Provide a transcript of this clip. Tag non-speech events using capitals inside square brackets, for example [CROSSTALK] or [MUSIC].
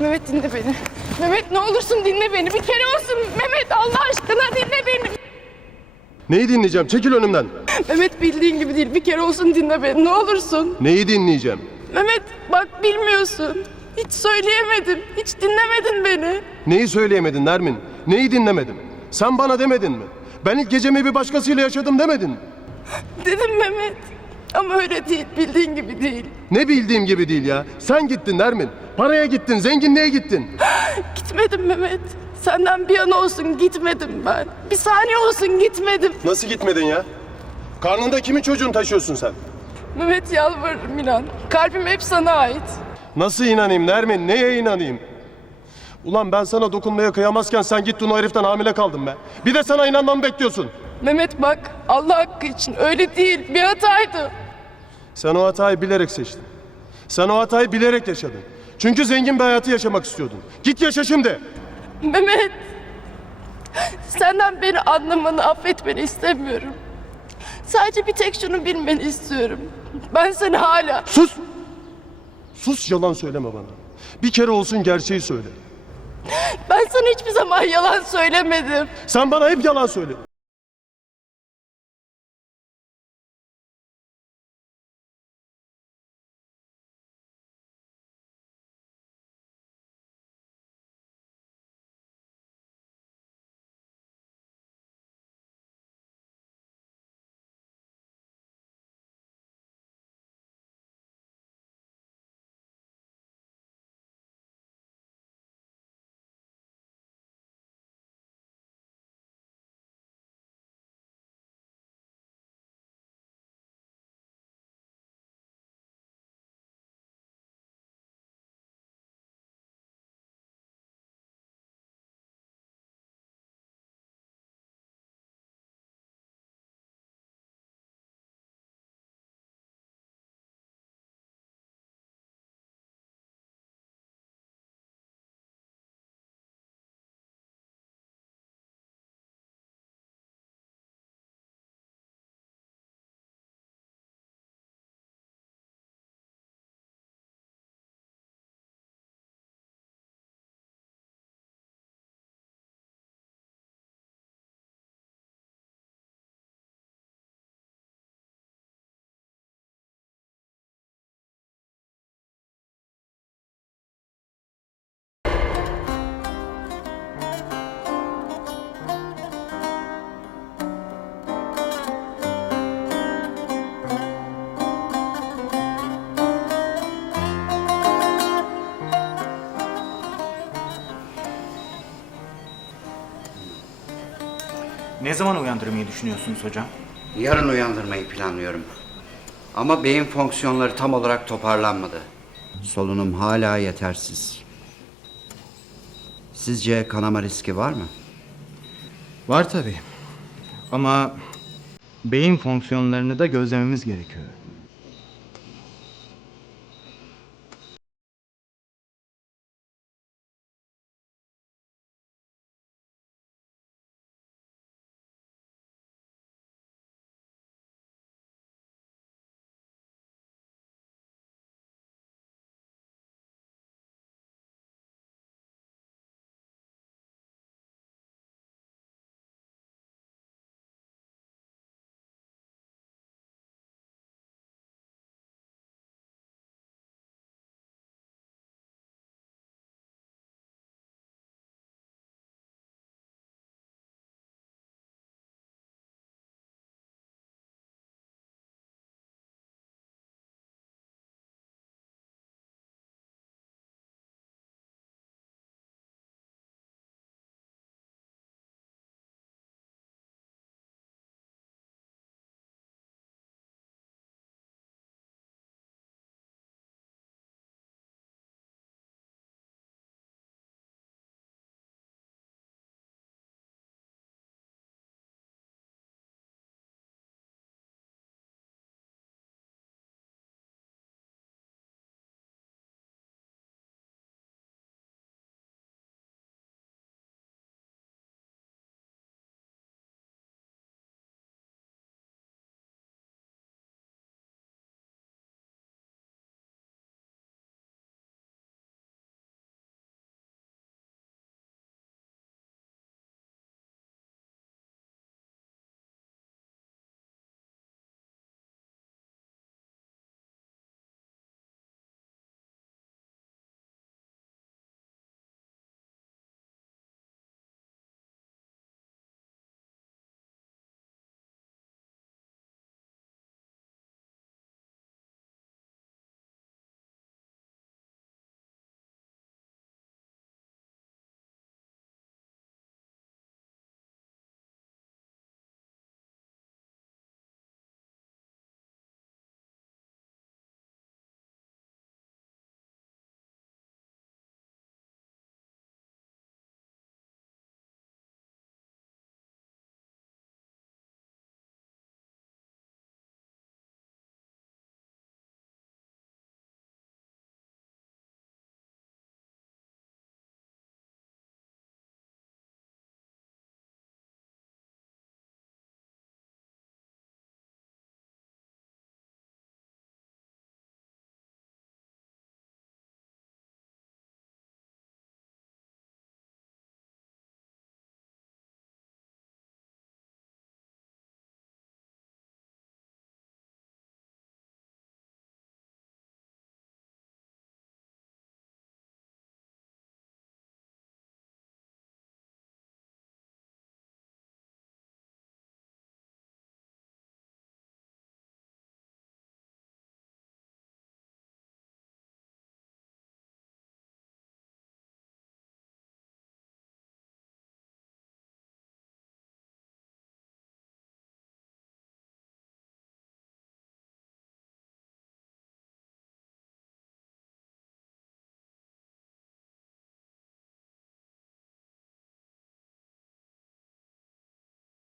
Mehmet. Dinle beni. Mehmet ne olursun dinle beni. Bir kere olsun Mehmet Allah aşkına dinle beni. Neyi dinleyeceğim? Çekil önümden. Mehmet bildiğin gibi değil. Bir kere olsun dinle beni. Ne olursun. Neyi dinleyeceğim? Mehmet bak bilmiyorsun. Hiç söyleyemedim. Hiç dinlemedin beni. Neyi söyleyemedin Nermin? Neyi dinlemedim? Sen bana demedin mi? Ben ilk gecemi bir başkasıyla yaşadım demedin mi? Dedim Mehmet. Ama öyle değil. Bildiğin gibi değil. Ne bildiğim gibi değil ya. Sen gittin Nermin. Paraya gittin, zenginliğe gittin. [GASPS] Gitmedim Mehmet. Senden bir an olsun gitmedim ben. Bir saniye olsun gitmedim. Nasıl gitmedin ya? Karnında kimin çocuğunu taşıyorsun sen? Mehmet yalvarırım inan. Kalbim hep sana ait. Nasıl inanayım Nermin? Neye inanayım? Ulan ben sana dokunmaya kıyamazken sen gittin o heriften hamile kaldın be. Bir de sana inanmamı bekliyorsun. Mehmet bak Allah hakkı için öyle değil. Bir hataydı. Sen o hatayı bilerek seçtin. Sen o hatayı bilerek yaşadın. Çünkü zengin bir hayatı yaşamak istiyordun. Git yaşa şimdi. Mehmet. Senden beni anlamanı, affetmeni istemiyorum. Sadece bir tek şunu bilmeni istiyorum. Ben seni hala... Sus! Sus yalan söyleme bana. Bir kere olsun gerçeği söyle. Ben sana hiçbir zaman yalan söylemedim. Sen bana hep yalan söyledin. Ne zaman uyandırmayı düşünüyorsunuz hocam? Yarın uyandırmayı planlıyorum. Ama beyin fonksiyonları tam olarak toparlanmadı. Solunum hala yetersiz. Sizce kanama riski var mı? Var tabii. Ama beyin fonksiyonlarını da gözlememiz gerekiyor.